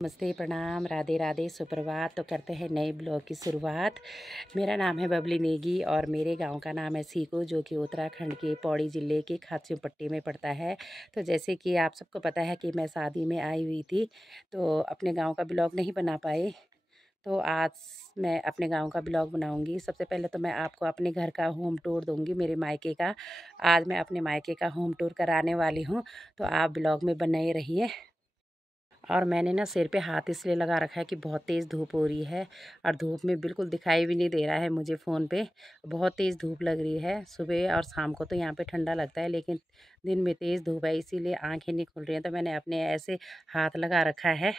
नमस्ते, प्रणाम, राधे राधे, सुप्रभात। तो करते हैं नए ब्लॉग की शुरुआत। मेरा नाम है बबली नेगी और मेरे गांव का नाम है सीको, जो कि उत्तराखंड के पौड़ी ज़िले के खात्यूं पट्टी में पड़ता है। तो जैसे कि आप सबको पता है कि मैं शादी में आई हुई थी, तो अपने गांव का ब्लॉग नहीं बना पाई। तो आज मैं अपने गांव का ब्लॉग बनाऊंगी। सबसे पहले तो मैं आपको अपने घर का होम टूर दूंगी, मेरे मायके का। आज मैं अपने मायके का होम टूर कराने वाली हूँ, तो आप ब्लॉग में बने रहिए। और मैंने ना सिर पे हाथ इसलिए लगा रखा है कि बहुत तेज़ धूप हो रही है और धूप में बिल्कुल दिखाई भी नहीं दे रहा है मुझे फ़ोन पे। बहुत तेज़ धूप लग रही है। सुबह और शाम को तो यहाँ पे ठंडा लगता है, लेकिन दिन में तेज़ धूप है, इसीलिए आंखें नहीं खुल रही हैं। तो मैंने अपने ऐसे हाथ लगा रखा है।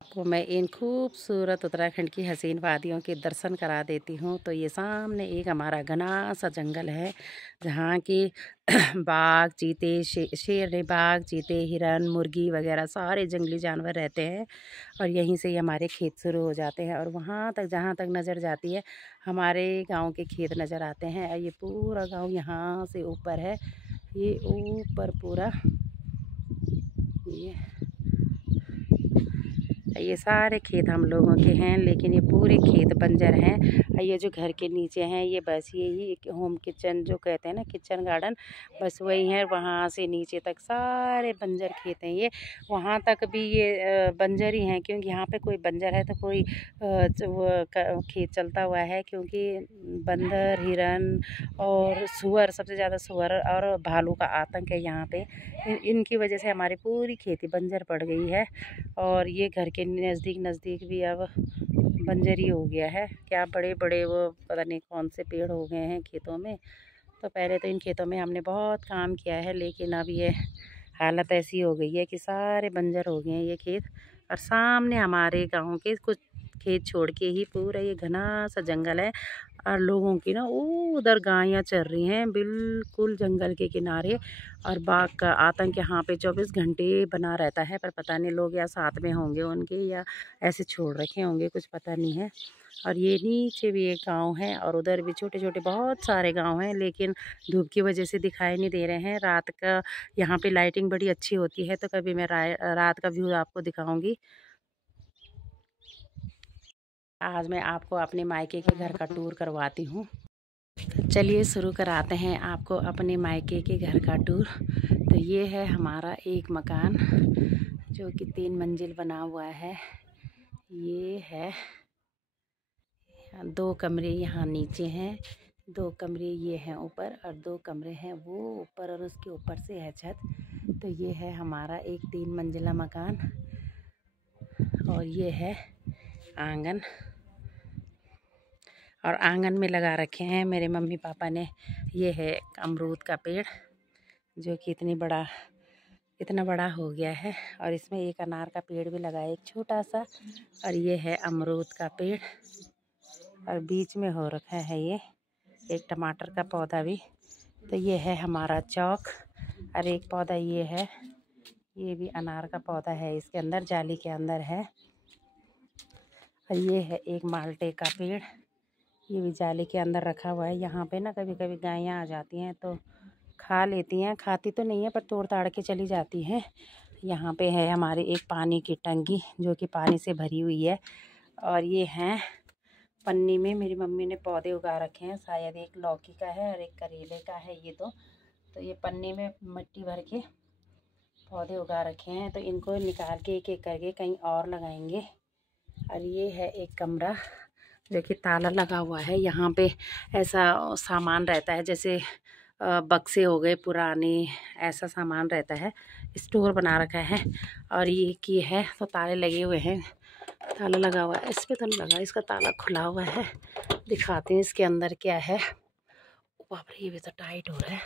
आपको मैं इन खूबसूरत उत्तराखंड की हसीन वादियों के दर्शन करा देती हूँ। तो ये सामने एक हमारा घना सा जंगल है, जहाँ की बाघ, चीते, शेर नहीं, बाघ, चीते, हिरन, मुर्गी वगैरह सारे जंगली जानवर रहते हैं। और यहीं से ही हमारे खेत शुरू हो जाते हैं और वहाँ तक, जहाँ तक नज़र जाती है, हमारे गांव के खेत नज़र आते हैं। और ये पूरा गांव यहाँ से ऊपर है, ये ऊपर पूरा ये सारे खेत हम लोगों के हैं, लेकिन ये पूरे खेत बंजर हैं। और ये जो घर के नीचे हैं, ये बस यही होम किचन जो कहते हैं ना, किचन गार्डन, बस वही है। वहाँ से नीचे तक सारे बंजर खेत हैं। ये वहाँ तक भी ये बंजर ही हैं, क्योंकि यहाँ पे कोई बंजर है तो कोई खेत चलता हुआ है। क्योंकि बंदर, हिरन और सुअर, सबसे ज़्यादा सुअर और भालू का आतंक है यहाँ पे। इनकी वजह से हमारी पूरी खेती बंजर पड़ गई है। और ये घर के नज़दीक भी अब बंजर ही हो गया है। क्या बड़े बड़े वो पता नहीं कौन से पेड़ हो गए हैं खेतों में। तो पहले तो इन खेतों में हमने बहुत काम किया है, लेकिन अब ये हालत ऐसी हो गई है कि सारे बंजर हो गए हैं ये खेत। और सामने हमारे गांव के कुछ खेत छोड़ के ही पूरा ये घना सा जंगल है। और लोगों की ना उधर गायें चर रही हैं बिल्कुल जंगल के किनारे। और बाघ का आतंक यहाँ पे 24 घंटे बना रहता है। पर पता नहीं लोग या साथ में होंगे उनके, या ऐसे छोड़ रखे होंगे, कुछ पता नहीं है। और ये नीचे भी एक गांव है और उधर भी छोटे छोटे बहुत सारे गांव हैं, लेकिन धूप की वजह से दिखाई नहीं दे रहे हैं। रात का यहाँ पे लाइटिंग बड़ी अच्छी होती है, तो कभी मैं रात का व्यू आपको दिखाऊंगी। आज मैं आपको अपने मायके के घर का टूर करवाती हूँ। चलिए शुरू कराते हैं आपको अपने मायके के घर का टूर। तो ये है हमारा एक मकान, जो कि 3 मंजिल बना हुआ है। ये है 2 कमरे यहाँ नीचे हैं, 2 कमरे ये हैं ऊपर, और 2 कमरे हैं वो ऊपर, और उसके ऊपर से है छत। तो ये है हमारा एक 3 मंजिला मकान। और ये है आंगन, और आंगन में लगा रखे हैं मेरे मम्मी पापा ने, ये है अमरूद का पेड़, जो कि इतना बड़ा हो गया है। और इसमें एक अनार का पेड़ भी लगा है, एक छोटा सा। और ये है अमरूद का पेड़, और बीच में हो रखा है ये एक टमाटर का पौधा भी। तो ये है हमारा चौक, और एक पौधा ये है, ये भी अनार का पौधा है, इसके अंदर जाली के अंदर है। और ये है एक माल्टे का पेड़, ये भी जाली के अंदर रखा हुआ है। यहाँ पे ना कभी कभी गायें आ जाती हैं तो खा लेती हैं, खाती तो नहीं है पर तोड़ ताड़ के चली जाती हैं। यहाँ पे है हमारी एक पानी की टंकी, जो कि पानी से भरी हुई है। और ये हैं पन्नी में मेरी मम्मी ने पौधे उगा रखे हैं, शायद एक लौकी का है और एक करेले का है ये तो ये पन्नी में मिट्टी भर के पौधे उगा रखे हैं। तो इनको निकाल के एक एक करके कहीं और लगाएंगे। और ये है एक कमरा, जो कि ताला लगा हुआ है। यहाँ पे ऐसा सामान रहता है, जैसे बक्से हो गए पुराने, ऐसा सामान रहता है, स्टोर बना रखा है। और ये की है तो ताले लगे हुए हैं, ताला लगा हुआ है। इस पर तो नहीं लगा, इसका ताला खुला हुआ है। दिखाते हैं इसके अंदर क्या है। बाप रे, ये भी तो टाइट हो रहा है।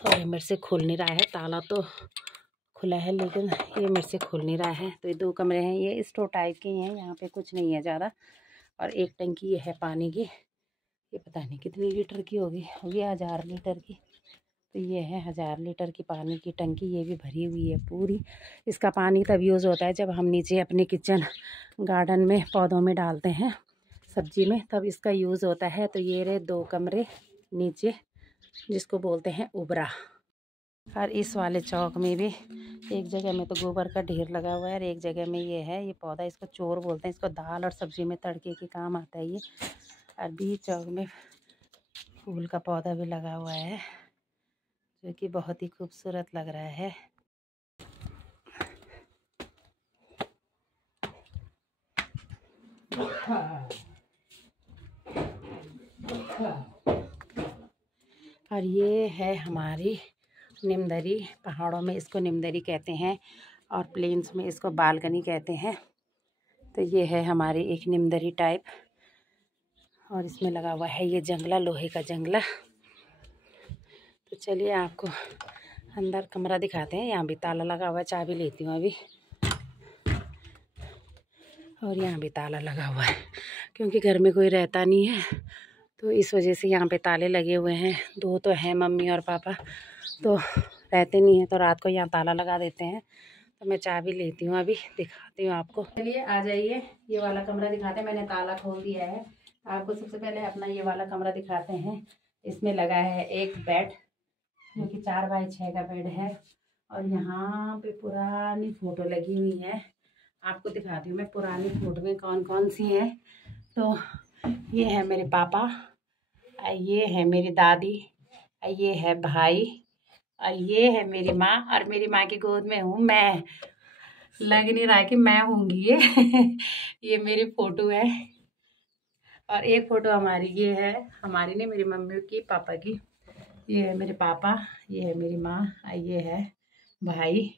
सॉरी, मेरे से खुल नहीं रहा है, ताला तो खुला है लेकिन ये मेरे से खुल नहीं रहा है। तो ये 2 कमरे हैं, ये स्टोर टाइप के हैं, यहाँ पे कुछ नहीं है ज़्यादा। और एक टंकी ये है पानी की, ये पता नहीं कितनी लीटर की होगी 1000 लीटर की। तो ये है 1000 लीटर की पानी की टंकी, ये भी भरी हुई है पूरी। इसका पानी तब यूज़ होता है जब हम नीचे अपने किचन गार्डन में पौधों में डालते हैं, सब्जी में, तब इसका यूज़ होता है। तो ये रहे 2 कमरे नीचे, जिसको बोलते हैं उबरा। और इस वाले चौक में भी एक जगह में तो गोबर का ढेर लगा हुआ है और एक जगह में ये पौधा, इसको चोर बोलते हैं। इसको दाल और सब्जी में तड़के के काम आता है ये। और बीच चौक में फूल का पौधा भी लगा हुआ है जो कि बहुत ही खूबसूरत लग रहा है। और ये है हमारी नीमदरी। पहाड़ों में इसको नीमदरी कहते हैं और प्लेन्स में इसको बालकनी कहते हैं। तो ये है हमारी एक नीमदरी टाइप और इसमें लगा हुआ है ये जंगला, लोहे का जंगला। तो चलिए आपको अंदर कमरा दिखाते हैं। यहाँ भी ताला लगा हुआ है, चाबी लेती हूँ अभी। और यहाँ भी ताला लगा हुआ है क्योंकि घर में कोई रहता नहीं है, तो इस वजह से यहाँ पे ताले लगे हुए हैं। दो तो हैं, मम्मी और पापा तो रहते नहीं हैं, तो रात को यहाँ ताला लगा देते हैं। तो मैं चाबी लेती हूँ, अभी दिखाती हूँ आपको। चलिए आ जाइए, ये वाला कमरा दिखाते हैं। मैंने ताला खोल दिया है। आपको सबसे पहले अपना ये वाला कमरा दिखाते हैं। इसमें लगा है एक बेड जो कि 4x6 का बेड है और यहाँ पे पुरानी फ़ोटो लगी हुई है। आपको दिखाती हूँ मैं पुरानी फ़ोटो में कौन कौन सी है। तो ये है मेरे पापा, ये है मेरी दादी, ये है भाई, और ये है मेरी माँ। और मेरी माँ की गोद में हूँ मैं। लग नहीं रहा है कि मैं होंगी ये ये मेरी फ़ोटो है। और एक फ़ोटो हमारी ये है, हमारी नहीं, मेरी मम्मी की, पापा की। ये है मेरे पापा, ये है मेरी माँ, ये है भाई,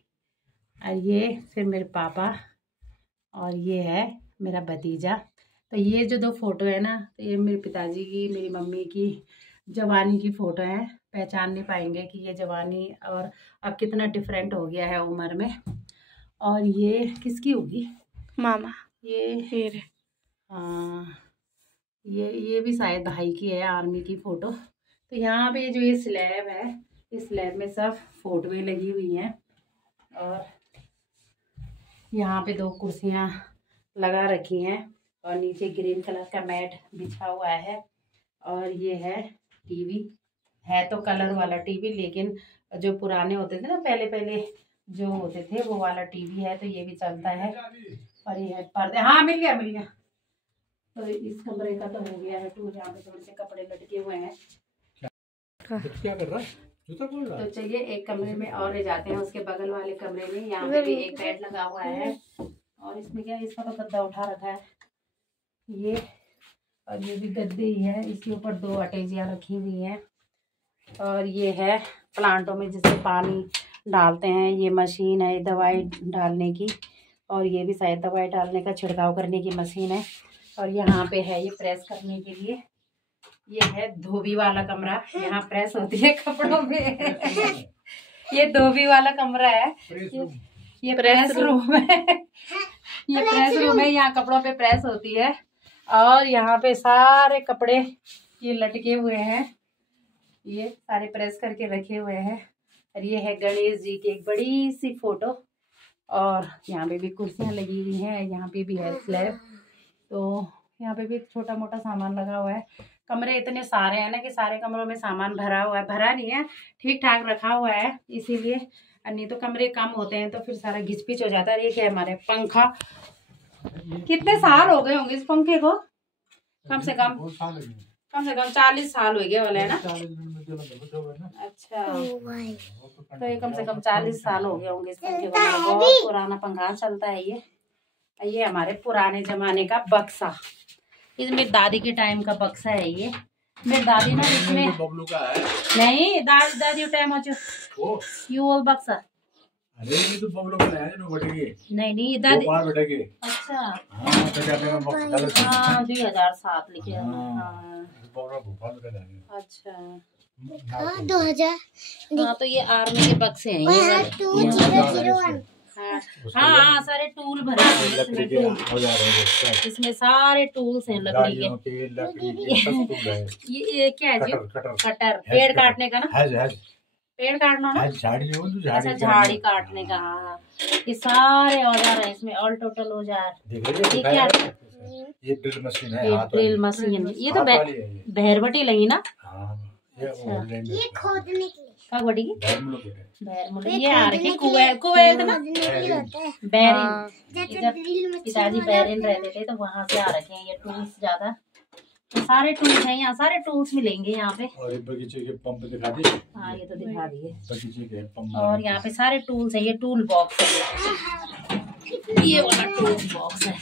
और ये फिर मेरे पापा, और ये है मेरा भतीजा। तो ये जो दो फ़ोटो है ना, तो ये मेरे पिताजी की, मेरी मम्मी की जवानी की फ़ोटो है। पहचान नहीं पाएंगे कि ये जवानी और अब कितना डिफरेंट हो गया है उम्र में। और ये किसकी होगी? मामा। ये फिर हाँ, ये भी शायद भाई की है, आर्मी की फ़ोटो। तो यहाँ पे जो ये स्लैब है, इस स्लैब में सब फ़ोटोएँ लगी हुई हैं। और यहाँ पे 2 कुर्सियाँ लगा रखी हैं और नीचे ग्रीन कलर का मैट बिछा हुआ है। और ये है टीवी, है तो कलर वाला टीवी, लेकिन जो पुराने होते थे ना, पहले पहले जो होते थे वो वाला टीवी है, तो ये भी चलता है। और ये है पर्दे। हाँ मिल गया। तो इस कमरे का तो हो गया है टूर। यहाँ पे थोड़े से कपड़े लटके हुए हैं। क्या कर रहा है? तो चलिए एक कमरे में और ले जाते हैं, उसके बगल वाले कमरे में। यहाँ पे भी एक बेड लगा हुआ है और इसमें क्या है, इसका तो गद्दा उठा रखा है ये, और ये भी गद्दे ही है। इसके ऊपर 2 अटैचियाँ रखी हुई हैं। और ये है प्लांटों में जिससे पानी डालते हैं, ये मशीन है दवाई डालने की, और ये भी शायद दवाई डालने का छिड़काव करने की मशीन है। और यहाँ पे है ये प्रेस करने के लिए। ये है धोबी वाला कमरा, यहाँ प्रेस होती है कपड़ों में ये धोबी वाला कमरा है, ये प्रेस रूम है ये प्रेस रूम है, यहाँ कपड़ों पे प्रेस होती है। और यहाँ पे सारे कपड़े ये लटके हुए हैं, ये सारे प्रेस करके रखे हुए हैं। और ये है गणेश जी की एक बड़ी सी फ़ोटो। और यहाँ पे भी कुर्सियाँ लगी हुई हैं, यहाँ पे भी है स्लैब। तो यहाँ पे भी छोटा मोटा सामान लगा हुआ है। कमरे इतने सारे हैं ना कि सारे कमरों में सामान भरा हुआ है, भरा नहीं है, ठीक ठाक रखा हुआ है इसीलिए। नहीं तो कमरे कम होते हैं तो फिर सारा घिच पिच हो जाता है। ये क्या है, हमारे पंखा। कितने साल हो गए होंगे इस पंखे को? कम से कम 40 साल हो गए वाले है ना। अच्छा, तो ये कम से कम 40 साल हो गए होंगे इस पंखे को। बहुत पुराना पंखा चलता है ये हमारे पुराने जमाने का बक्सा। ये मेरी दादी के टाइम का बक्सा है ये। मेरी दादी ना इसमें बबलू का है। नहीं, दादी टाइम हो चुका ये वो बक्सा। अरे ये तो बबलू का है ना बेटे। नहीं दादी बेटे। अच्छा हाँ 2007 लिखे हैं। हाँ अच्छा 2000। हाँ तो ये आर्मी के बक्से हैं ये 2001। हाँ सारे टूल भरे हैं इसमें सारे टूल्स हैं लकड़ी के। ये क्या है जी? कटर पेड़ काटने का ना, पेड़ काटना ना, ऐसा झाड़ी काटने का। हाँ ये सारे औजार हैं इसमें, ऑल टोटल औजार। ये क्या, ये ड्रिल मशीन है। ये ड्रिल मशीन, ये तो भैरवटी लगी ना। अच्छा ये खोदने के लिए। का बड़ी ये आ रखे कुवैत ना बैरिन। इधर पिताजी बैरिन रहते थे तो वहाँ से आ रखे हैं ये टूल्स ज्यादा। तो सारे टूल्स हैं यहाँ, सारे टूल्स मिलेंगे यहाँ पे। और बगीचे के पंप दिखा दिए। हाँ ये तो दिखा दिए बगीचे के पंप। और यहाँ पे सारे टूल्स हैं, ये टूल बॉक्स है, ये वाला टूल बॉक्स है।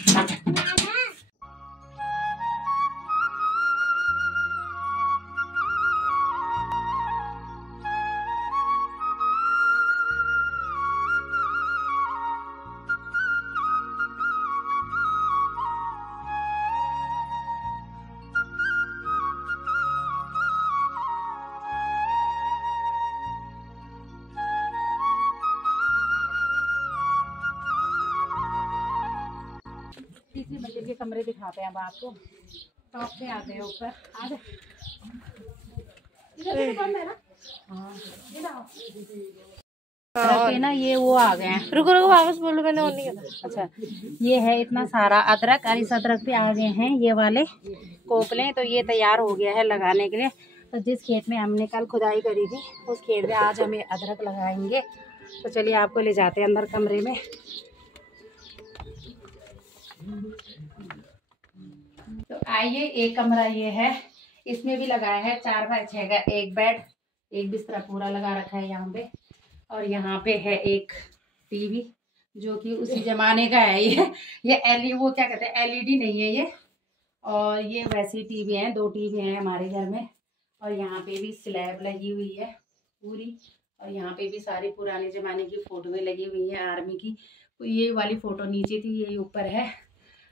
तीसरी मंजिल के कमरे दिखाते हैं अब आपको। टॉप पे आते हैं ऊपर। आगे हाँ ना ये वो आ गए हैं। रुको रुको वापस बोलो, मैंने ऑन नहीं किया। अच्छा ये है इतना सारा अदरक और इस अदरक पे आ गए हैं ये वाले कोपले। तो ये तैयार हो गया है लगाने के लिए। तो जिस खेत में हमने कल खुदाई करी थी उस खेत में आज हमें अदरक लगाएंगे। तो चलिए आपको ले जाते हैं अंदर कमरे में। तो आइए, एक कमरा ये है, इसमें भी लगाया है 4x6 का एक बेड, एक बिस्तरा पूरा लगा रखा है यहाँ पे। और यहाँ पे है एक टीवी जो कि उसी जमाने का है। ये एलईडी, वो क्या कहते हैं, एलईडी नहीं है ये। और ये वैसी टीवी है, 2 टीवी हैं हमारे घर में। और यहाँ पे भी स्लैब लगी हुई है पूरी। और यहाँ पे भी सारी पुराने जमाने की फोटोएं लगी हुई है आर्मी की। ये वाली फोटो नीचे थी, ये ऊपर है।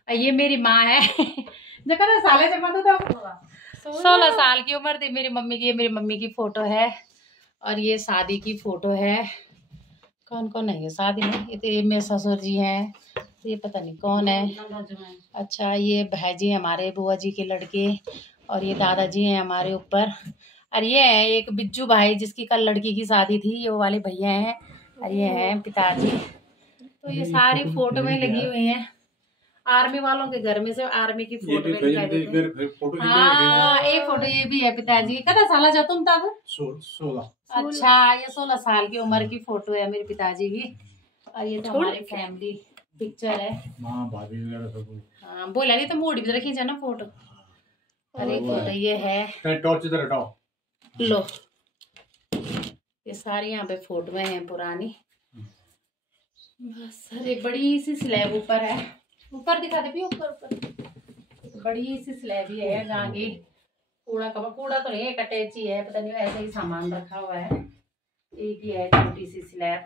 ये मेरी माँ है जो कहते साले जमा तो 16 साल की उम्र थी मेरी मम्मी की। ये मेरी मम्मी की फोटो है। और ये शादी की फोटो है। कौन कौन है ये शादी में? ये तो ये मेरे ससुर जी हैं। ये पता नहीं कौन है। अच्छा ये भाईजी हमारे बुआ जी के लड़के। और ये दादाजी हैं हमारे ऊपर। और ये है एक बिज्जू भाई जिसकी कल लड़की की शादी थी, ये वो वाले भैया हैं। और ये हैं पिताजी। तो ये सारी फोटो में लगी हुई हैं आर्मी वालों के घर में से। आर्मी की फोटो में दिखाई देती है। हाँ एक फोटो ये भी है पिताजी की। कितना साल जा तुम तब? 16। अच्छा ये 16 साल की उम्र की फोटो है मेरे पिताजी की। और ये तो हमारी फैमिली पिक्चर है। हाँ बोला नहीं तो मोड़ी भी रखी जाए ना फोटो। और एक फोटो ये है। टॉर्च इधर हटाओ लो। ये सारी यहाँ पे फोटो हैं पुरानी। बस एक बड़ी सी स्लैब ऊपर है। ऊपर दिखा दे भी, ऊपर ऊपर बड़ी सी स्लैब ही है जहाँ की कूड़ा तो नहीं है, कटेची है, पता नहीं ऐसे ही सामान रखा हुआ है। एक ही है छोटी सी स्लैब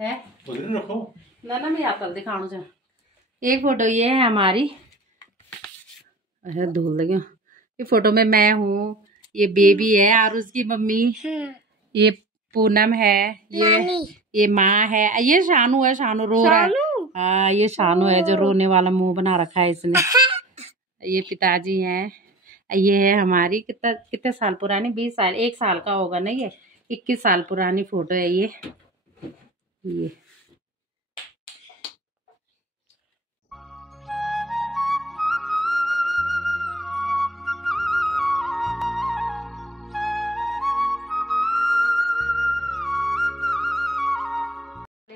है। ना मैं यहाँ पर दिखाऊं जा। एक फोटो ये है हमारी। धूल लगी। ये फोटो में मैं हूँ, ये बेबी है और उसकी मम्मी, ये पूनम है, ये माँ है, ये शानू है, शानू रो रहा है। हाँ ये शानू है जो रोने वाला मुंह बना रखा है इसने। ये पिताजी हैं। ये है हमारी कितने साल पुरानी, 20 साल, 1 साल का होगा ना ये, 21 साल पुरानी फोटो है ये।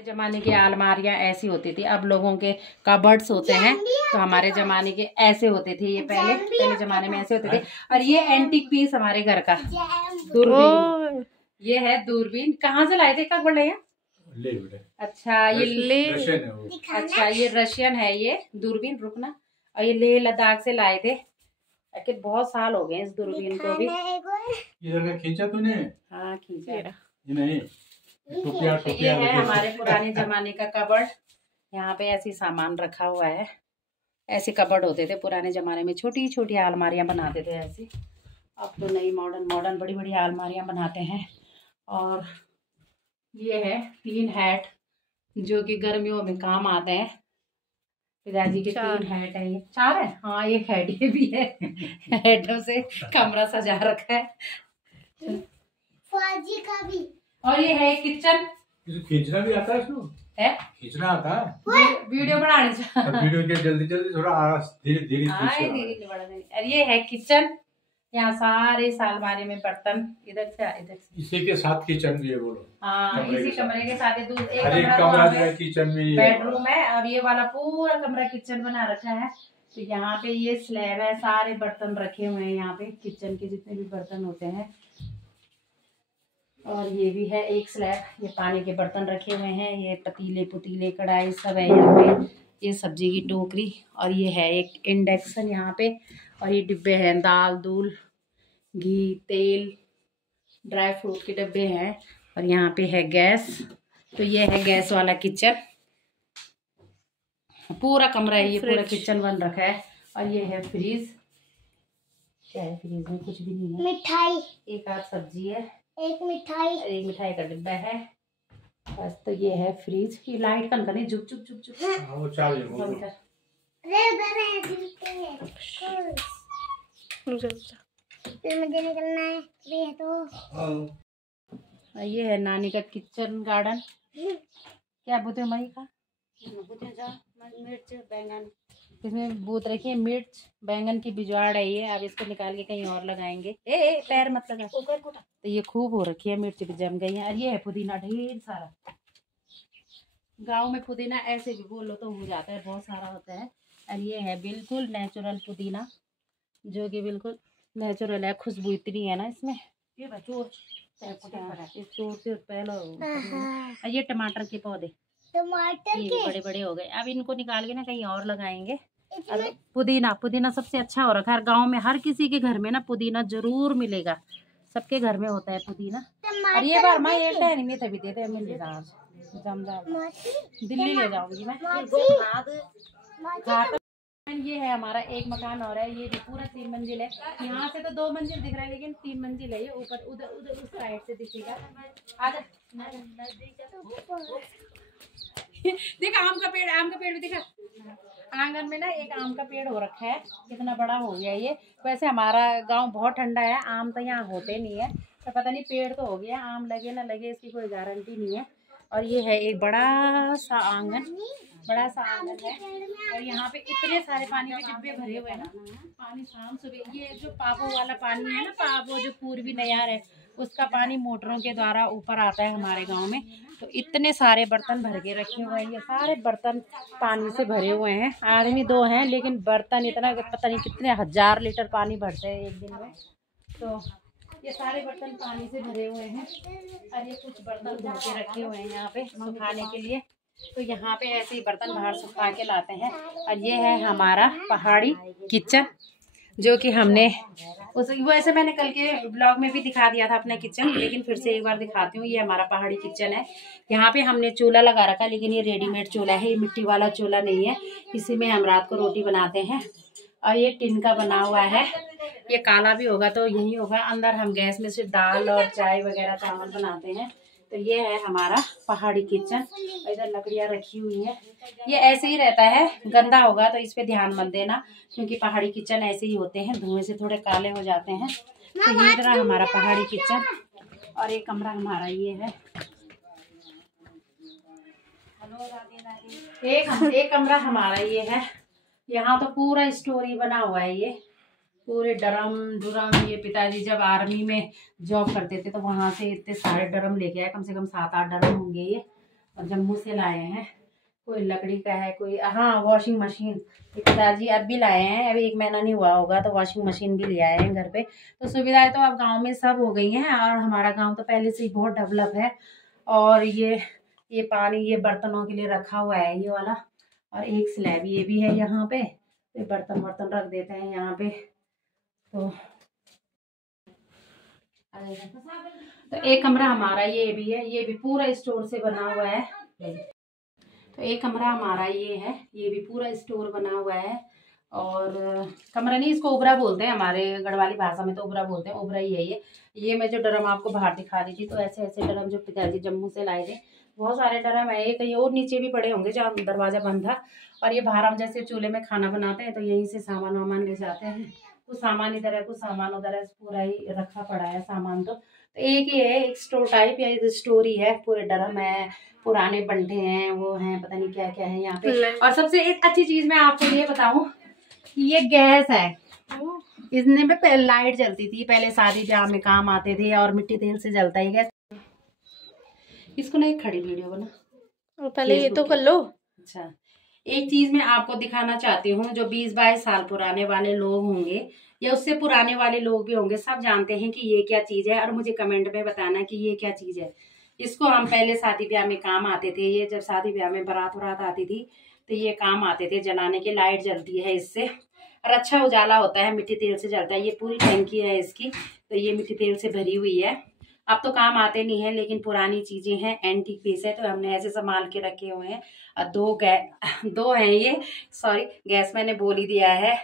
जमाने की अलमारियां ऐसी होती थी, अब लोगों के कबर्ड्स होते हैं। तो हमारे जमाने के ऐसे होते थे, ये पहले जमाने में ऐसे होते थे। और ये एंटीक पीस हमारे घर का दूरबीन। ये है दूरबीन। कहाँ से लाए थे? कब बढ़ अच्छा ये रशियन है ये दूरबीन। रुकना। और ये लेह लद्दाख से लाए थे। कि बहुत साल हो गए इस दूरबीन को भी। इधर खींचा तूने? हाँ खींचा। नहीं ये है हमारे पुराने जमाने का कबर्ड। यहाँ पे ऐसी सामान रखा हुआ है। ऐसे कबर्ड होते थे पुराने जमाने में, छोटी छोटी अलमारियां बनाते थे ऐसी। अब तो नई मॉडर्न बड़ी बड़ी अलमारियां बनाते हैं। और ये है 3 हैट जो कि गर्मियों में काम आते हैं। पिताजी के 3 हैट है। ये 4 है। हाँ एक हैट ये भी है। हैटों से कमरा सजा रखा है। फौजी का भी। और ये है किचन। खींचना भी आता है इसको? है खींचना आता है। वीडियो बनानी चाहिए। वीडियो के जल्दी थोड़ा धीरे धीरे। और ये है किचन। यहाँ सारे सालवारे में बर्तन इधर से इसी के साथ किचन भी है बोलो। हाँ, इसी कमरे के साथ एक कमरा जो है किचन भी है, बेडरूम है और ये वाला पूरा कमरा किचन बना रखा है। तो यहाँ पे ये स्लैब है, सारे बर्तन रखे हुए हैं यहाँ पे, किचन के जितने भी बर्तन होते हैं। और ये भी है एक स्लैब, ये पानी के बर्तन रखे हुए हैं, ये पतीले पुतीले कढ़ाई सब है यहाँ पे, ये सब्जी की टोकरी, और ये है एक इंडक्शन यहाँ पे, और ये डिब्बे हैं दाल दूल घी तेल ड्राई फ्रूट के डब्बे हैं, और यहाँ पे है गैस। तो ये है गैस वाला किचन, पूरा कमरा है ये, पूरा किचन बन रखा है। और ये है फ्रीज, क्या है फ्रीज में? कुछ भी नहीं है, मिठाई, एक आध सब्जी है, एक मिठाई का डिब्बा है बस। तो ये है फ्रीज की लाइट कन करनी झुक झुक झुक झुक, वो चार्ज मुझे निकलना है तो। ये है नानी का किचन गार्डन, क्या बोलते मई का मिर्च बैंगन, इसमें बूत रखी है मिर्च बैंगन की बिजवाड़ है ये, अब इसको निकाल के कहीं और लगाएंगे। ए पैर मत लगा। तो ये खूब हो रखी है, मिर्च भी जम गई है। और ये है पुदीना ढेर सारा, गांव में पुदीना ऐसे भी बोलो तो हो जाता है, बहुत सारा होता है। और ये है बिल्कुल नेचुरल पुदीना, जो कि बिल्कुल नेचुरल है, खुशबू इतनी है ना इसमें। ये चोर से पहले ये टमाटर के पौधे, ये बड़े बड़े हो गए, अब इनको निकाल के ना कहीं और लगाएंगे। और पुदीना सबसे अच्छा हो रखा है गांव में, हर किसी के घर में ना पुदीना जरूर मिलेगा, सबके घर में होता है पुदीना। और ये बार मैं ये टहनी में तभी देते मिल दिल्ली ले जाऊंगी मैं। ये है हमारा एक मकान और है, ये भी पूरा 3 मंजिल है। यहाँ से तो 2 मंजिल दिख रहा है, लेकिन 3 मंजिल है ये, ऊपर उधर उधर उस साइड से दिखेगा। देखा आम का पेड़ भी दिखा, आंगन में ना एक आम का पेड़ हो रखा है, कितना बड़ा हो गया ये। वैसे हमारा गांव बहुत ठंडा है, आम तो यहाँ होते नहीं है, तो पता नहीं पेड़ तो हो गया, आम लगे ना लगे इसकी कोई गारंटी नहीं है। और ये है एक बड़ा सा आंगन है, और यहाँ पे इतने सारे पानी के डिब्बे भरे हुए हैं ना, पानी शाम सुबह। ये जो पापो वाला पानी है ना, पापो जो पूर्वी नयार है, उसका पानी मोटरों के द्वारा ऊपर आता है हमारे गांव में। तो इतने सारे बर्तन भर के रखे हुए हैं, ये सारे बर्तन पानी से भरे हुए हैं। आदमी 2 हैं, लेकिन बर्तन इतना पता नहीं कितने 1000 लीटर पानी भरते हैं एक दिन में। तो ये सारे बर्तन पानी से भरे हुए हैं, और ये कुछ बर्तन धो के रखे हुए हैं यहाँ पे सुखाने के लिए। तो यहाँ पे ऐसे ही बर्तन बाहर सुखा के लाते हैं। और ये है हमारा पहाड़ी किचन, जो कि हमने वैसे मैंने कल के ब्लॉग में भी दिखा दिया था अपना किचन, लेकिन फिर से एक बार दिखाती हूँ। ये हमारा पहाड़ी किचन है, यहाँ पे हमने चूल्हा लगा रखा, लेकिन ये रेडीमेड चूल्हा है, ये मिट्टी वाला चूल्हा नहीं है, इसी में हम रात को रोटी बनाते हैं। और ये टिन का बना हुआ है, ये काला भी होगा तो यही होगा। अंदर हम गैस में सिर्फ दाल और चाय वगैरह चावल बनाते हैं। तो ये है हमारा पहाड़ी किचन, इधर लकड़ियाँ रखी हुई हैं। ये ऐसे ही रहता है, गंदा होगा तो इस पे ध्यान मत देना, क्योंकि पहाड़ी किचन ऐसे ही होते हैं, धुएं से थोड़े काले हो जाते हैं। तो ये रहा हमारा पहाड़ी किचन। और एक कमरा हमारा ये है, एक कमरा हमारा ये है। यहाँ तो पूरा स्टोरी बना हुआ है, ये पूरे ड्रम। ये पिताजी जब आर्मी में जॉब करते थे तो वहाँ से इतने सारे ड्रम लेके आए, कम से कम 7-8 ड्रम होंगे ये, और जम्मू से लाए हैं। कोई लकड़ी का है, कोई वॉशिंग मशीन पिताजी अब भी लाए हैं, अभी 1 महीना नहीं हुआ होगा, तो वॉशिंग मशीन भी ले आए हैं घर पे। तो सुविधाएं तो अब गाँव में सब हो गई हैं, और हमारा गाँव तो पहले से ही बहुत डेवलप है। और ये पानी ये बर्तनों के लिए रखा हुआ है ये वाला, और एक स्लैब ये भी है यहाँ पे, तो बर्तन रख देते हैं यहाँ पे। तो एक कमरा हमारा ये भी है, ये भी पूरा स्टोर से बना हुआ है। तो एक कमरा हमारा ये है, ये भी पूरा स्टोर बना हुआ है। और कमरा नहीं, इसको उबरा बोलते हैं, हमारे गढ़वाली भाषा में तो उबरा बोलते हैं, उबरा ही है ये मैं जो ड्रम आपको बाहर दिखा रही थी, तो ऐसे ऐसे ड्रम जो पिताजी जम्मू से लाए थे, बहुत सारे ड्रम है, ये कहीं और नीचे भी पड़े होंगे जहाँ दरवाजा बंद था। और ये बाहर हम जैसे चूल्हे में खाना बनाते हैं, तो यहीं से सामान वामान ले जाते हैं, कुछ सामान इधर है, कुछ सामान उधर है, पूरा ही रखा पड़ा है सामान। तो एक ही है, एक स्टोर टाइप या स्टोरी है, पूरे ड्रम है, पुराने बंटे हैं, वो हैं, पता नहीं क्या क्या है यहाँ पे। और सबसे एक अच्छी चीज मैं आपको ये बताऊं, ये गैस है, इसने में पहले लाइट जलती थी, पहले शादी ब्याह में काम आते थे और मिट्टी तेल से जलता ही गैस। इसको ना एक खड़ी वीडियो बना और पहले ये तो कर लो। अच्छा, एक चीज मैं आपको दिखाना चाहती हूँ, जो 20-22 साल पुराने वाले लोग होंगे या उससे पुराने वाले लोग भी होंगे, सब जानते हैं कि ये क्या चीज है, और मुझे कमेंट में बताना कि ये क्या चीज है। इसको हम पहले शादी ब्याह में काम आते थे, ये जब शादी ब्याह में बारात वरात आती थी तो ये काम आते थे जलाने के। लाइट जलती है इससे और अच्छा उजाला होता है, मिट्टी तेल से जलता है। ये पूरी टंकी है इसकी, तो ये मिट्टी तेल से भरी हुई है। अब तो काम आते नहीं है, लेकिन पुरानी चीजें हैं, एंटीक पीस है, तो हमने ऐसे संभाल के रखे हुए हैं। और दो हैं ये, सॉरी गैस मैंने बोल ही दिया है।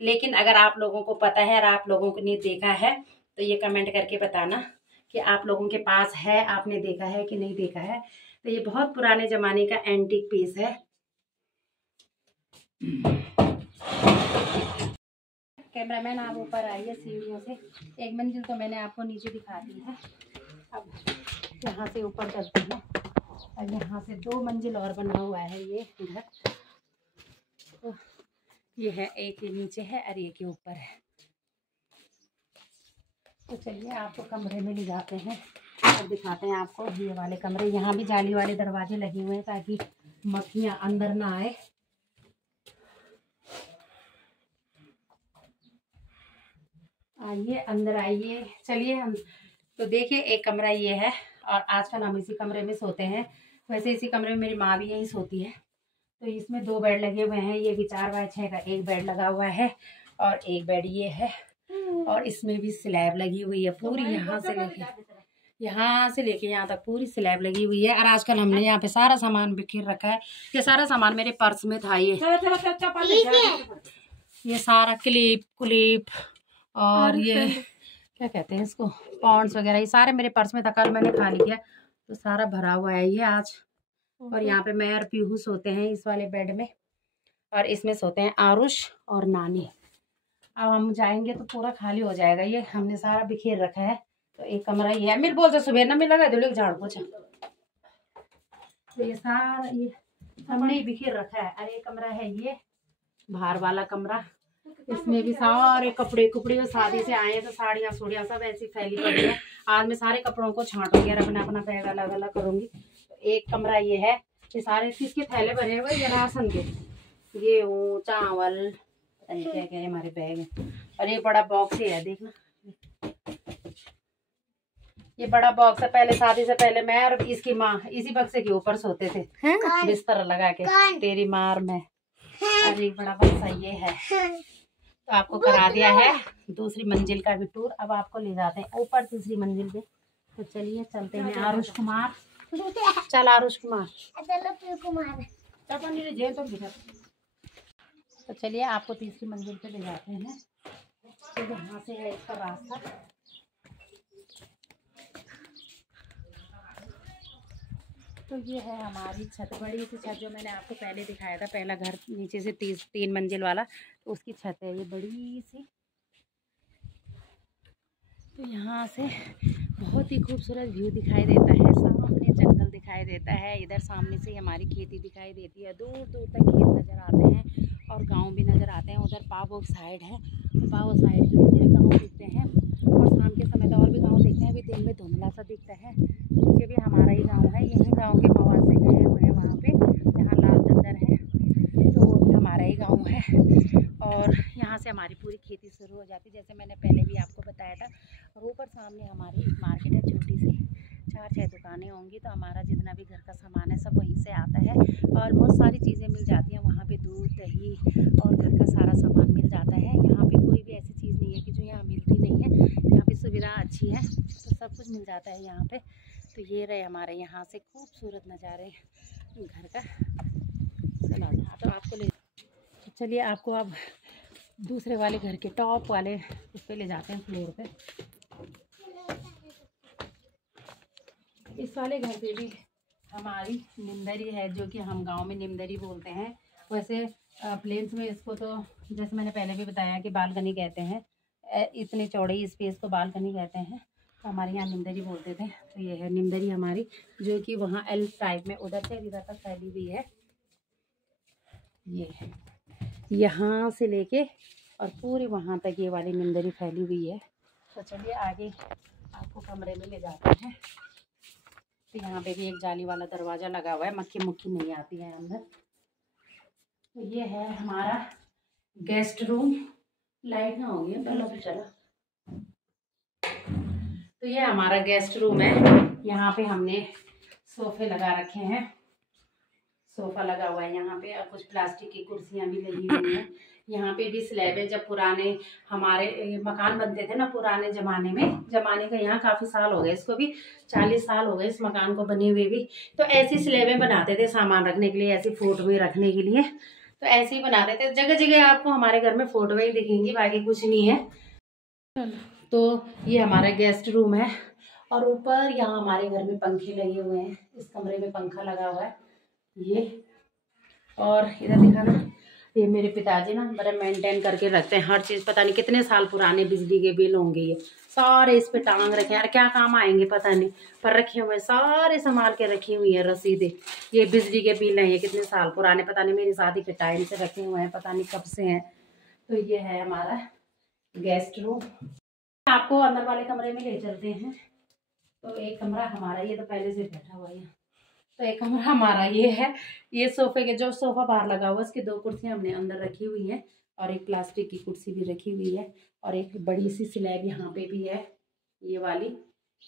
लेकिन अगर आप लोगों को पता है और आप लोगों ने देखा है तो ये कमेंट करके बताना कि आप लोगों के पास है, आपने देखा है कि नहीं देखा है। तो ये बहुत पुराने जमाने का एंटीक पीस है। कैमरामैन आप ऊपर आइए सीढ़ियों से, एक मंजिल तो मैंने आपको नीचे दिखा दी है। अब यहाँ से ऊपर चलते हैं और यहाँ से 2 मंजिल और बना हुआ है ये घर। तो ये है, एक नीचे है और एक के ऊपर है। तो चलिए आपको कमरे में ले जाते हैं और दिखाते हैं आपको ये वाले कमरे। यहाँ भी जाली वाले दरवाजे लगे हुए हैं ताकि मक्खियाँ अंदर ना आए। आइए अंदर आइए, चलिए हम तो देखिए। एक कमरा ये है और आजकल हम इसी कमरे में सोते हैं। वैसे इसी कमरे में मेरी माँ भी यहीं सोती है। तो इसमें 2 बेड लगे हुए हैं। ये भी 4x6 का एक बेड लगा हुआ है और एक बेड ये है। और इसमें भी स्लैब लगी हुई है पूरी, यहाँ से लेके यहाँ तक पूरी स्लैब लगी हुई है। और आजकल हमने यहाँ पे सारा सामान बिखेर रखा है। ये सारा सामान मेरे पर्स में था। ये सारा क्लिप और ये क्या कहते हैं इसको, पॉन्ड्स वगैरह, ये सारे मेरे पर्स में था। कल मैंने खा लिया तो सारा भरा हुआ है ये आज। और यहाँ पे मैं और पीहू सोते हैं इस वाले बेड में, और इसमें सोते हैं आरुष और नानी। अब हम जाएंगे तो पूरा खाली हो जाएगा। ये हमने सारा बिखेर रखा है। तो एक कमरा ये है, मिल बोलते सुबह ना मिल लगा दो झाड़ पोछा। तो ये सारा ये हमने ही बिखेर रखा है। और एक कमरा है ये बाहर वाला कमरा, इसमें भी सारे कपड़े कुपड़े शादी से आए हैं तो साड़ियाँ सूड़ियाँ सब ऐसी फैली पड़ी है। आज मैं सारे कपड़ों को छांटूंगी और अपना अपना बैग अलग अलग करूंगी। तो एक कमरा ये है, ये सारे किसके थैले भरे हुए, ये राशन के, गेहूँ चावल क्या क्या है हमारे बैग है। और ये बड़ा बॉक्स ही है, देखना ये बड़ा बॉक्स है। पहले शादी से पहले मैं और इसकी माँ इसी बक्से के ऊपर सोते थे बिस्तर लगा के, तेरी माँ और मैं। अरे बड़ा बक्सा ये है। तो आपको करा दिया है दूसरी मंजिल का भी टूर। अब आपको ले जाते हैं ऊपर तीसरी मंजिल पे। तो चलिए चलते हैं। आरुष कुमार, चल आरुष कुमार, तो चलिए आपको तीसरी मंजिल पे ले जाते हैं। तो यहाँ से है इसका रास्ता। तो ये है हमारी छत, बड़ी सी छत जो मैंने आपको पहले दिखाया था। पहला घर नीचे से 3 मंजिल वाला, तो उसकी छत है ये बड़ी सी। तो यहाँ से बहुत ही खूबसूरत व्यू दिखाई देता है। सामने जंगल दिखाई देता है, इधर सामने से हमारी खेती दिखाई देती है। दूर दूर तक खेत नज़र आते हैं और गांव भी नज़र आते हैं। उधर पावो साइड है, तो पावो साइड के पूरे गांव दिखते हैं। और शाम के समय तो और भी गांव दिखते हैं। अभी दिन में धुंधला सा दिखता है। ये भी हमारा ही गाँव है, यही गाँव के मवा से गए हुए हैं वहाँ पे जहाँ लाल चंदर है, तो वो भी हमारा ही गाँव है। और यहाँ से हमारी पूरी खेती शुरू हो जाती है, जैसे मैंने पहले भी आपको बताया था। और ऊपर सामने हमारी एक मार्केट है, छोटी सी 4-6 दुकानें होंगी। तो हमारा जितना भी घर का सामान है सब वहीं से आता है और बहुत सारी चीज़ें मिल जाती हैं वहाँ पे। दूध दही और घर का सारा सामान मिल जाता है। यहाँ पे कोई भी ऐसी चीज़ नहीं है कि जो यहाँ मिलती नहीं है। यहाँ पे सुविधा अच्छी है, तो सब कुछ मिल जाता है यहाँ पे। तो ये रहे हमारे यहाँ से खूबसूरत नज़ारे घर का। चला तो आपको ले, चलिए आपको अब दूसरे वाले घर के टॉप वाले उस पर ले जाते हैं, फ्लोर पे। इस वाले घर पे भी हमारी निमदरी है, जो कि हम गांव में निमदरी बोलते हैं। वैसे प्लेन्स में इसको तो जैसे मैंने पहले भी बताया कि बालकनी कहते हैं। इतने चौड़े स्पेस को बालकनी कहते हैं, तो हमारे यहाँ निमदरी बोलते थे। तो ये है निमदरी हमारी, जो कि वहाँ एल टाइप में उधर से इधर तक फैली हुई है। ये है यहाँ से लेके और पूरी वहाँ तक ये वाली मिंदरी फैली हुई है। तो चलिए आगे आपको कमरे में ले जाते हैं। तो यहाँ पे भी एक जाली वाला दरवाज़ा लगा हुआ है, मक्खी मुक्खी नहीं आती है अंदर। तो ये है हमारा गेस्ट रूम। लाइट ना होगी पहले तो चला। तो ये हमारा गेस्ट रूम है। यहाँ पे हमने सोफे लगा रखे हैं, सोफ़ा लगा हुआ है यहाँ पे, और कुछ प्लास्टिक की कुर्सियाँ भी लगी हुई हैं। यहाँ पे भी स्लैब है। जब पुराने हमारे मकान बनते थे ना पुराने ज़माने का, यहाँ काफ़ी साल हो गए, इसको भी 40 साल हो गए इस मकान को बने हुए भी। तो ऐसी स्लैबें बनाते थे सामान रखने के लिए, ऐसी फोटोएं रखने के लिए। तो ऐसे ही बनाते थे। जगह जगह आपको हमारे घर में फोटोएं ही दिखेंगी, बाकी कुछ नहीं है। तो ये हमारा गेस्ट रूम है। और ऊपर यहाँ हमारे घर में पंखे लगे हुए हैं। इस कमरे में पंखा लगा हुआ है ये। और इधर देखा ना, ये मेरे पिताजी ना बड़े मेंटेन करके रखते हैं हर चीज़। पता नहीं कितने साल पुराने बिजली के बिल होंगे, ये सारे इस पे टांग रखे हैं। यार क्या काम आएंगे पता नहीं, पर रखे हुए सारे संभाल के रखी हुई है रसीदें। ये बिजली के बिल हैं, ये कितने साल पुराने, पता नहीं मेरी शादी के टाइम से रखे हुए हैं, पता नहीं कब से हैं। तो ये है हमारा गेस्ट रूम। आपको अंदर वाले कमरे में ले चलते हैं। तो एक कमरा हमारा, ये तो पहले से बैठा हुआ है। तो एक कमरा हमारा ये है। ये सोफे के, जो सोफा बाहर लगा हुआ है, उसकी 2 कुर्सियां हमने अंदर रखी हुई हैं, और एक प्लास्टिक की कुर्सी भी रखी हुई है, और एक बड़ी सी स्लैब यहाँ पे भी है ये वाली।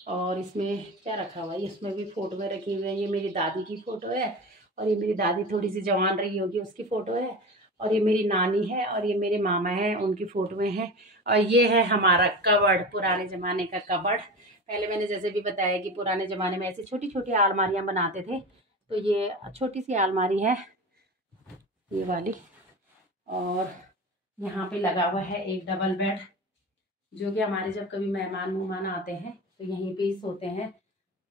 और इसमें क्या रखा हुआ है, इसमें भी फोटोएं रखी हुई हैं। ये मेरी दादी की फ़ोटो है, और ये मेरी दादी थोड़ी सी जवान रही होगी उसकी फ़ोटो है, और ये मेरी नानी है, और ये मेरे मामा हैं उनकी फ़ोटोएं हैं। और ये है हमारा कबर्ड, पुराने ज़माने का कबर्ड। पहले मैंने जैसे भी बताया कि पुराने ज़माने में ऐसी छोटी छोटी अलमारियाँ बनाते थे। तो ये छोटी सी अलमारी है ये वाली। और यहाँ पे लगा हुआ है एक डबल बेड, जो कि हमारे जब कभी मेहमान आते हैं तो यहीं पे ही सोते हैं।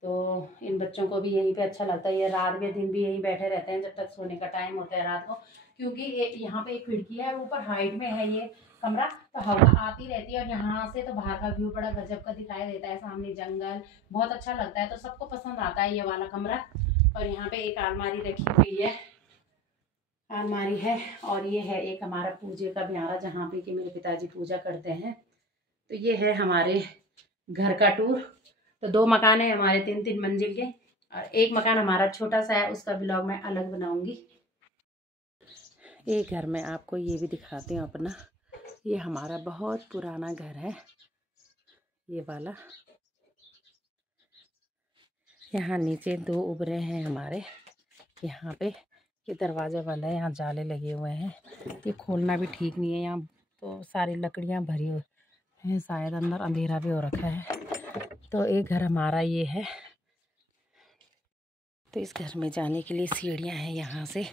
तो इन बच्चों को भी यहीं पे अच्छा लगता है। ये रात में दिन भी यहीं बैठे रहते हैं जब तक सोने का टाइम होता है रात को, क्योंकि यहाँ पे एक खिड़की है, ऊपर हाइट में है ये कमरा, तो हवा आती रहती है। और यहाँ से तो बाहर का व्यू बड़ा गजब का दिखाई देता है, सामने जंगल, बहुत अच्छा लगता है। तो सबको पसंद आता है ये वाला कमरा। और यहाँ पे एक अलमारी रखी हुई है, अलमारी है। और ये है एक हमारा पूजे का ब्यारा, जहाँ पे कि मेरे पिताजी पूजा करते हैं। तो ये है हमारे घर का टूर। तो 2 मकान है हमारे 3-3 मंजिल के, और एक मकान हमारा छोटा सा है, उसका ब्लॉग मैं अलग बनाऊंगी। एक घर में आपको ये भी दिखाती हूँ अपना। ये हमारा बहुत पुराना घर है ये वाला। यहाँ नीचे 2 उबरे हैं हमारे। यहाँ पे ये दरवाज़ा बंद है, यहाँ जाले लगे हुए हैं। ये खोलना भी ठीक नहीं है, यहाँ तो सारी लकड़ियाँ भरी हुई हैं, शायद अंदर अंधेरा भी हो रखा है। तो एक घर हमारा ये है। तो इस घर में जाने के लिए सीढ़ियाँ हैं यहाँ से।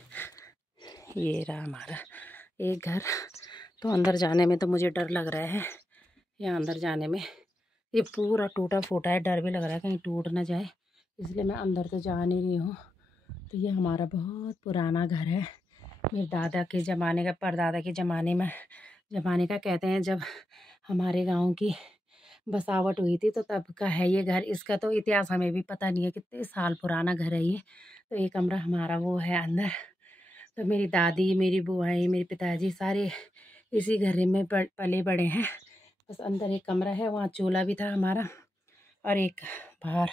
ये रहा हमारा एक घर। तो अंदर जाने में तो मुझे डर लग रहा है, यहाँ अंदर जाने में। ये पूरा टूटा फूटा है, डर भी लग रहा है कहीं टूट ना जाए, इसलिए मैं अंदर तो जा नहीं रही हूँ। तो ये हमारा बहुत पुराना घर है, मेरे दादा के ज़माने का, परदादा के ज़माने का कहते हैं, जब हमारे गांव की बसावट हुई थी तो तब का है ये घर। इसका तो इतिहास हमें भी पता नहीं है, कितने साल पुराना घर है ये। तो ये कमरा हमारा वो है अंदर। तो मेरी दादी, मेरी बुआई, मेरे पिताजी सारे इसी घर में पले बड़े हैं। बस अंदर एक कमरा है, वहाँ चूल्हा भी था हमारा, और एक बाहर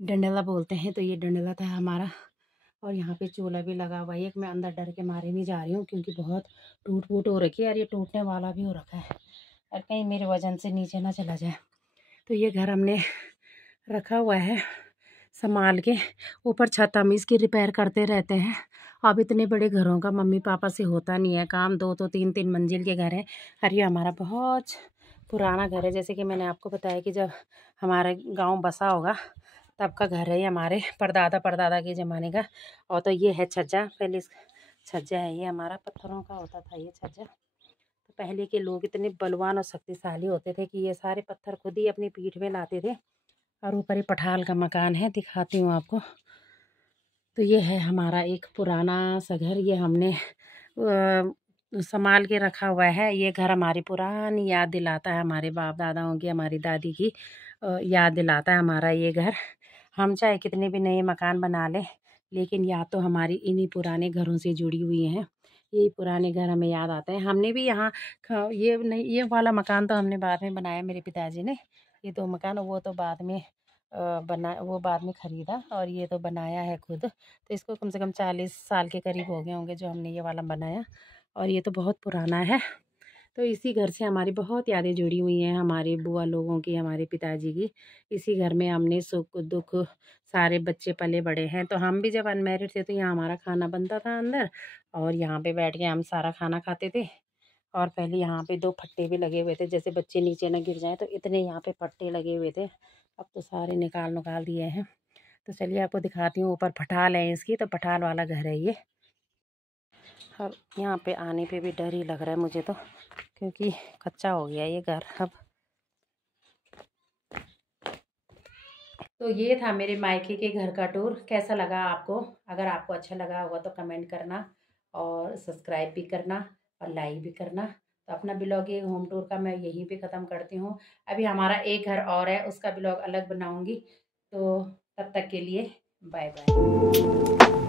डंडला बोलते हैं, तो ये डंडला था हमारा। और यहाँ पे चूल्हा भी लगा हुआ है। एक मैं अंदर डर के मारे नहीं जा रही हूँ, क्योंकि बहुत टूट फूट हो रखी है, और ये टूटने वाला भी हो रखा है, और कहीं मेरे वजन से नीचे ना चला जाए। तो ये घर हमने रखा हुआ है संभाल के। ऊपर छत हम इसकी रिपेयर करते रहते हैं। अब इतने बड़े घरों का मम्मी पापा से होता नहीं है काम, 2 तो 3-3 मंजिल के घर हैं। और ये हमारा बहुत पुराना घर है, जैसे कि मैंने आपको बताया कि जब हमारा गांव बसा होगा तब का घर है ये, हमारे परदादा के ज़माने का। और तो ये है छज्जा, पहले छज्जा है ये हमारा, पत्थरों का होता था ये छज्जा। तो पहले के लोग इतने बलवान और शक्तिशाली होते थे कि ये सारे पत्थर खुद ही अपनी पीठ में लाते थे। और ऊपर ही पठाल का मकान है, दिखाती हूँ आपको। तो ये है हमारा एक पुराना सा घर, ये हमने संभाल के रखा हुआ है। ये घर हमारी पुरानी याद दिलाता है, हमारे बाप दादाओं की, हमारी दादी की याद दिलाता है हमारा ये घर। हम चाहे कितने भी नए मकान बना लें, लेकिन याद तो हमारी इन्हीं पुराने घरों से जुड़ी हुई हैं। यही पुराने घर हमें याद आते हैं। हमने भी यहाँ ये नहीं, ये वाला मकान तो हमने बाद में बनाया, मेरे पिताजी ने। ये 2 मकान, वो तो बाद में वो बाद में ख़रीदा, और ये तो बनाया है खुद। तो इसको कम से कम 40 साल के करीब हो गए होंगे जो हमने ये वाला बनाया, और ये तो बहुत पुराना है। तो इसी घर से हमारी बहुत यादें जुड़ी हुई हैं, हमारे बुआ लोगों की, हमारे पिताजी की। इसी घर में हमने सुख दुख सारे बच्चे पले बड़े हैं। तो हम भी जब अनमैरिड थे तो यहाँ हमारा खाना बनता था अंदर, और यहाँ पे बैठ के हम सारा खाना खाते थे। और पहले यहाँ पे 2 फट्टे भी लगे हुए थे, जैसे बच्चे नीचे न गिर जाएं, तो इतने यहाँ पे फट्टे लगे हुए थे। अब तो सारे निकाल दिए हैं। तो चलिए आपको दिखाती हूँ, ऊपर पठाल है इसकी, तो पठाल वाला घर है ये। अब यहाँ पे आने पे भी डर ही लग रहा है मुझे तो, क्योंकि कच्चा हो गया ये घर अब। तो ये था मेरे मायके के घर का टूर। कैसा लगा आपको? अगर आपको अच्छा लगा होगा तो कमेंट करना, और सब्सक्राइब भी करना, और लाइक भी करना। तो अपना ब्लॉग ये होम टूर का मैं यहीं पे ख़त्म करती हूँ। अभी हमारा एक घर और है, उसका ब्लॉग अलग बनाऊँगी। तो तब तक के लिए बाय बाय।